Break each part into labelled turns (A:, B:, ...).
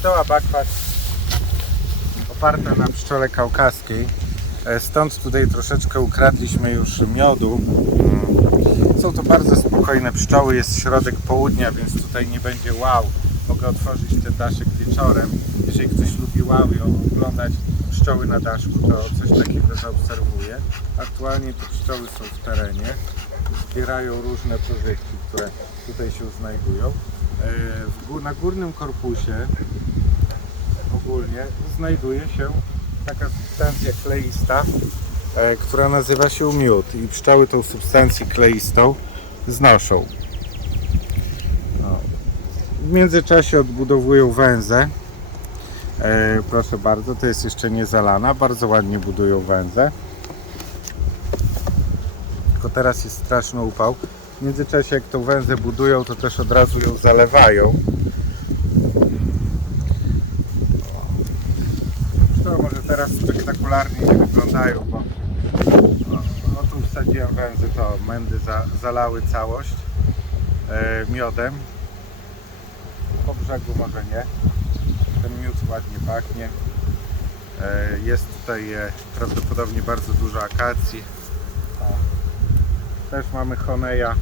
A: Pszczoła bakwas oparta na pszczole kaukaskiej. E, Stąd tutaj troszeczkę ukradliśmy już miodu. Mm. Są to bardzo spokojne pszczoły, jest środek południa, więc tutaj nie będzie wow. Mogę otworzyć ten daszek wieczorem. Jeżeli ktoś lubi wow i oglądać pszczoły na daszku, to coś takiego zaobserwuje. Aktualnie te pszczoły są w terenie, zbierają różne pożywki, które tutaj się znajdują. E, Na górnym korpusie ogólnie znajduje się taka substancja kleista, e, która nazywa się miód i pszczoły tą substancję kleistą znoszą. O. W międzyczasie odbudowują węzę. E, proszę bardzo, to jest jeszcze nie zalana, bardzo ładnie budują węzę. Tylko teraz jest straszny upał. W międzyczasie jak tą węzę budują, to też od razu ją zalewają. To może spektakularnie nie wyglądają, bo no, tu wsadziłem węzy, to mędy za, zalały całość e, miodem. Po brzegu może nie. Ten miód ładnie pachnie. E, jest tutaj e, prawdopodobnie bardzo dużo akacji. Też mamy honeja.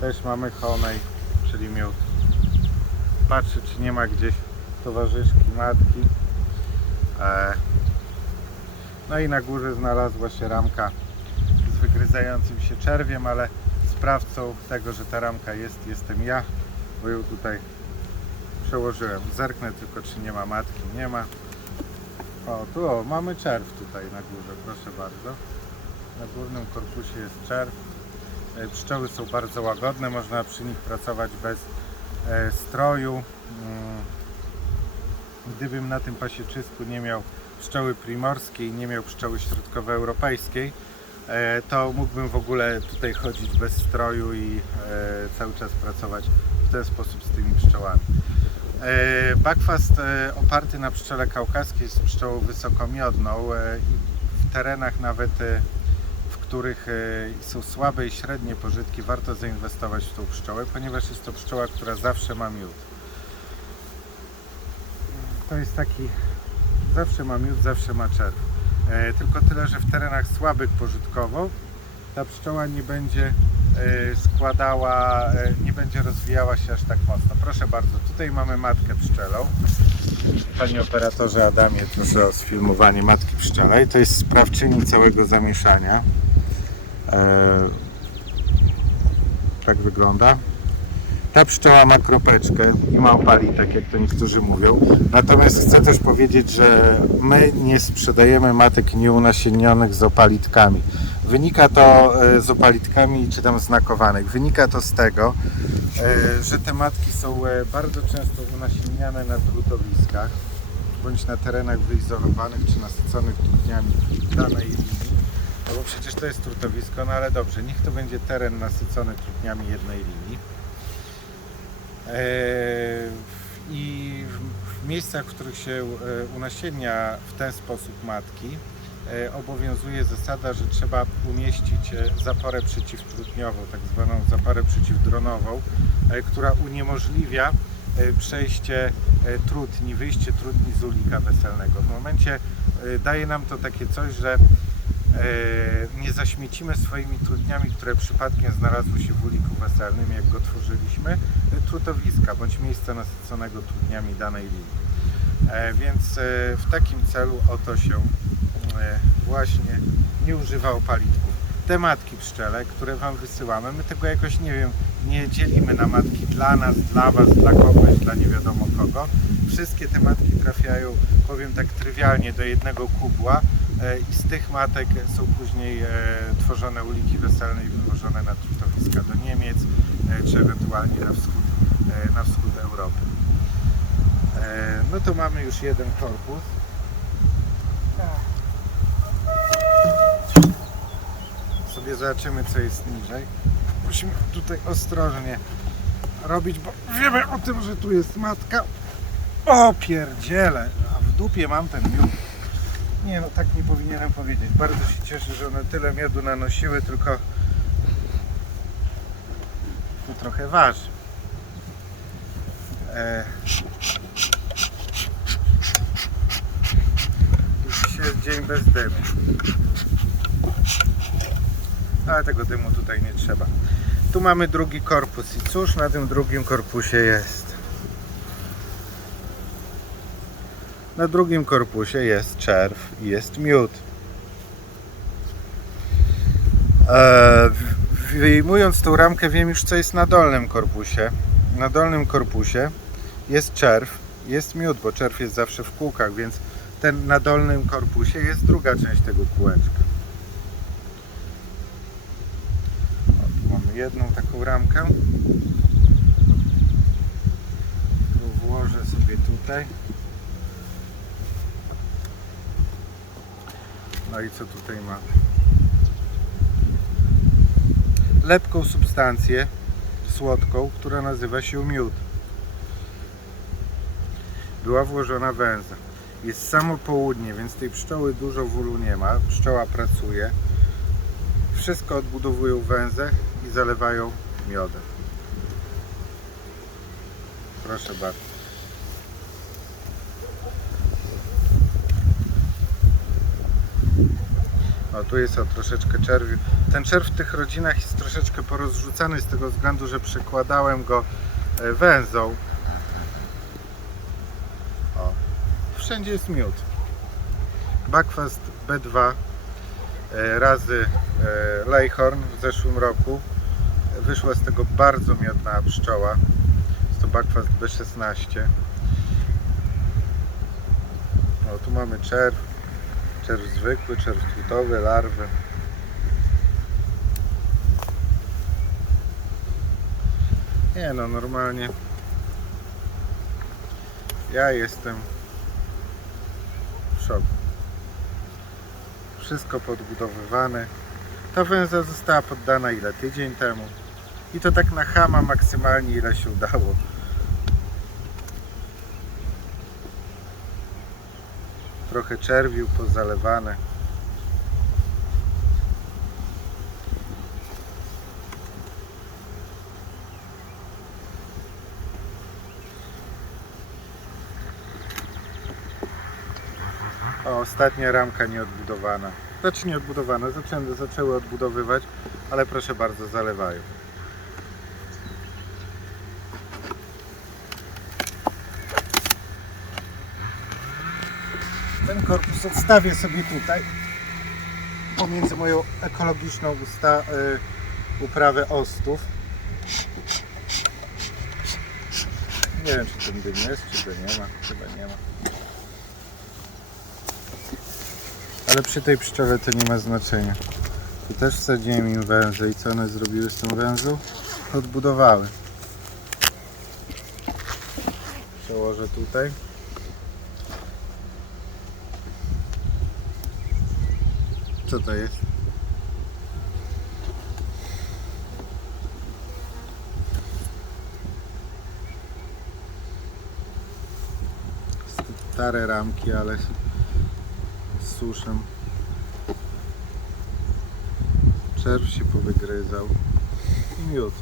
A: Też mamy honej, czyli miód patrzę czy nie ma gdzieś towarzyszki matki. E, no i na górze znalazła się ramka z wygryzającym się czerwiem ale sprawcą tego, że ta ramka jest jestem ja bo ją tutaj przełożyłem. Zerknę tylko czy nie ma matki. Nie ma. O tu o, mamy czerw tutaj na górze proszę bardzo. Na górnym korpusie jest czerw. E, pszczoły są bardzo łagodne można przy nich pracować bez e, stroju. Gdybym na tym pasieczysku nie miał pszczoły primorskiej, nie miał pszczoły środkowoeuropejskiej, e, to mógłbym w ogóle tutaj chodzić bez stroju i e, cały czas pracować w ten sposób z tymi pszczołami. E, Bakwast e, oparty na pszczele kaukaskiej jest pszczołą wysokomiodną i w terenach nawet w których są słabe i średnie pożytki, warto zainwestować w tą pszczołę, ponieważ jest to pszczoła, która zawsze ma miód. To jest taki, zawsze ma miód, zawsze ma czerw. E, Tylko tyle, że w terenach słabych pożytkowo ta pszczoła nie będzie e, składała, e, nie będzie rozwijała się aż tak mocno. Proszę bardzo, tutaj mamy matkę pszczelą. Panie operatorze Adamie, proszę o sfilmowanie matki pszczelej. To jest sprawczyni całego zamieszania. Tak wygląda. Ta pszczoła ma kropeczkę i ma opali, tak jak to niektórzy mówią. Natomiast chcę też powiedzieć, że my nie sprzedajemy matek nieunasiennionych z opalitkami. Wynika to e, z opalitkami czy tam znakowanych. Wynika to z tego, e, że te matki są e, bardzo często unasienniane na drutowiskach bądź na terenach wyizolowanych czy nasyconych trudniami danej linii. No bo przecież to jest trutowisko, no ale dobrze, niech to będzie teren nasycony trudniami jednej linii. Eee, I w- miejscach, w których się e, unasiennia w ten sposób matki, e, obowiązuje zasada, że trzeba umieścić e, zaporę przeciwtrutniową, tak zwaną zaporę przeciwdronową, e, która uniemożliwia e, przejście e, trutni, wyjście trutni z ulika weselnego. W momencie e, daje nam to takie coś, że e, nie zaśmiecimy swoimi trudniami, które przypadkiem znalazły się w uliku weselnym, jak go tworzyliśmy, e, trutowiska bądź miejsca nasyconego trudniami danej linii. E, Więc e, w takim celu oto się e, właśnie nie używa opalitków. Te matki pszczele, które Wam wysyłamy, my tego jakoś nie wiem, nie dzielimy na matki dla nas, dla Was, dla kogoś, dla nie wiadomo kogo. Wszystkie te matki trafiają, powiem tak trywialnie, do jednego kubła e, i z tych matek są później e, tworzone uliki weselne i wywożone na trutowiska do Niemiec, e, czy ewentualnie na wschód, na wschód Europy. No to mamy już jeden korpus. Sobie zobaczymy co jest niżej. Musimy tutaj ostrożnie robić, bo wiemy o tym, że tu jest matka. O pierdziele, a w dupie mam ten miód. Nie no, tak nie powinienem powiedzieć. Bardzo się cieszę, że one tyle miodu nanosiły, tylko to trochę waży. E, Dziś jest dzień bez dymu. Ale tego dymu tutaj nie trzeba. Tu mamy drugi korpus i cóż na tym drugim korpusie jest? Na drugim korpusie jest czerw i jest miód. W- wyjmując tą ramkę wiem już co jest na dolnym korpusie. Na dolnym korpusie jest czerw, jest miód, bo czerw jest zawsze w kółkach, więc ten na dolnym korpusie jest druga część tego kółeczka. O, mamy jedną taką ramkę. Włożę sobie tutaj. No i co tutaj mamy? Lepką substancję słodką, która nazywa się miód. Była włożona węza. Jest samo południe, więc tej pszczoły dużo wólu nie ma. Pszczoła pracuje. Wszystko odbudowują węzę i zalewają miodem. Proszę bardzo. O, tu jest o troszeczkę czerwiu. Ten czerw w tych rodzinach jest troszeczkę porozrzucany z tego względu, że przekładałem go e, węzą. O, wszędzie jest miód. Buckfast B2 e, razy e, Lejhorn w zeszłym roku. Wyszła z tego bardzo miodna pszczoła. Jest to Buckfast B16. O, tu mamy czerw. Czerw zwykły, czerw larwy. Nie no, normalnie. Ja jestem w szoku. Wszystko podbudowywane. Ta węza została poddana ile? Tydzień temu. I to tak na chama maksymalnie ile się udało. Trochę czerwiu pozalewane. O, ostatnia ramka nieodbudowana. Znaczy nieodbudowana, zaczęły, zaczęły odbudowywać, ale proszę bardzo, zalewają. Ten korpus odstawię sobie tutaj pomiędzy moją ekologiczną usta, y, uprawę ostów. Nie wiem, czy ten dym jest, czy go nie ma. Chyba nie ma. Ale przy tej pszczele to nie ma znaczenia. Tu też wsadziłem im węże i co one zrobiły z tą węzą? Odbudowały. Przełożę tutaj. Co to jest? Stare ramki, ale z suszem. Czerw się powygryzał. I miód.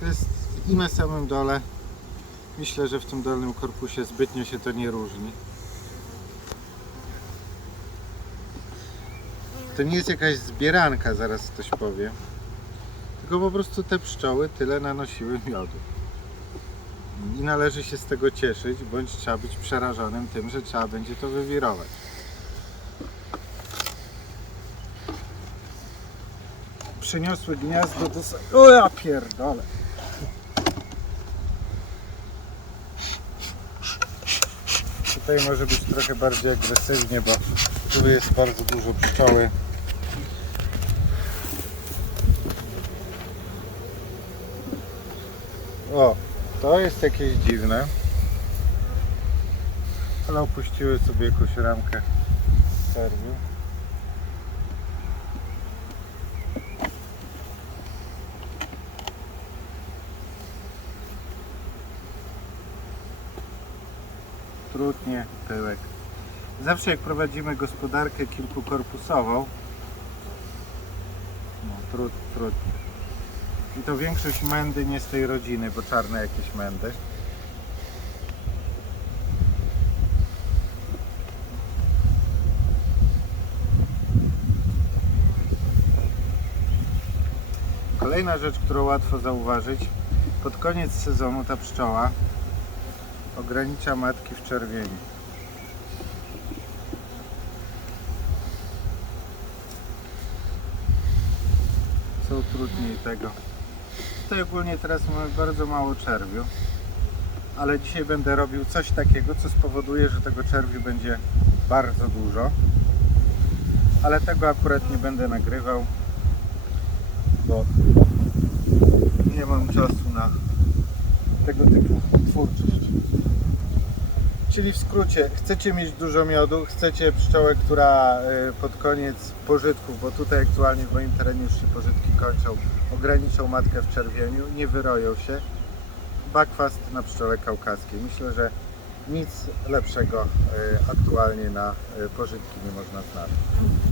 A: To jest i na samym dole. Myślę, że w tym dolnym korpusie zbytnio się to nie różni. To nie jest jakaś zbieranka, zaraz ktoś powie. Tylko po prostu te pszczoły tyle nanosiły miodu. I należy się z tego cieszyć, bądź trzeba być przerażonym tym, że trzeba będzie to wywirować. Przyniosły gniazdo do... O ja pierdolę! Tutaj może być trochę bardziej agresywnie, bo tu jest bardzo dużo pszczoły. O, to jest jakieś dziwne. Ale opuściły sobie jakąś ramkę serwiu. Trutnie, pyłek. Zawsze jak prowadzimy gospodarkę kilkukorpusową, no, trut, trutnie. I to większość mędy nie z tej rodziny, bo czarne jakieś mędy. Kolejna rzecz, którą łatwo zauważyć, pod koniec sezonu ta pszczoła ogranicza matki w czerwieni. Są trudniej tego. Tutaj ogólnie teraz mamy bardzo mało czerwiu, ale dzisiaj będę robił coś takiego, co spowoduje, że tego czerwiu będzie bardzo dużo. Ale tego akurat nie będę nagrywał, bo nie mam czasu na tego typu twórczość. Czyli w skrócie, chcecie mieć dużo miodu, chcecie pszczołę, która y, pod koniec pożytków, bo tutaj aktualnie w moim terenie już się pożytki kończą, ograniczą matkę w czerwieniu, nie wyroją się. Bakwast na pszczole kaukaskiej. Myślę, że nic lepszego y, aktualnie na y, pożytki nie można znaleźć.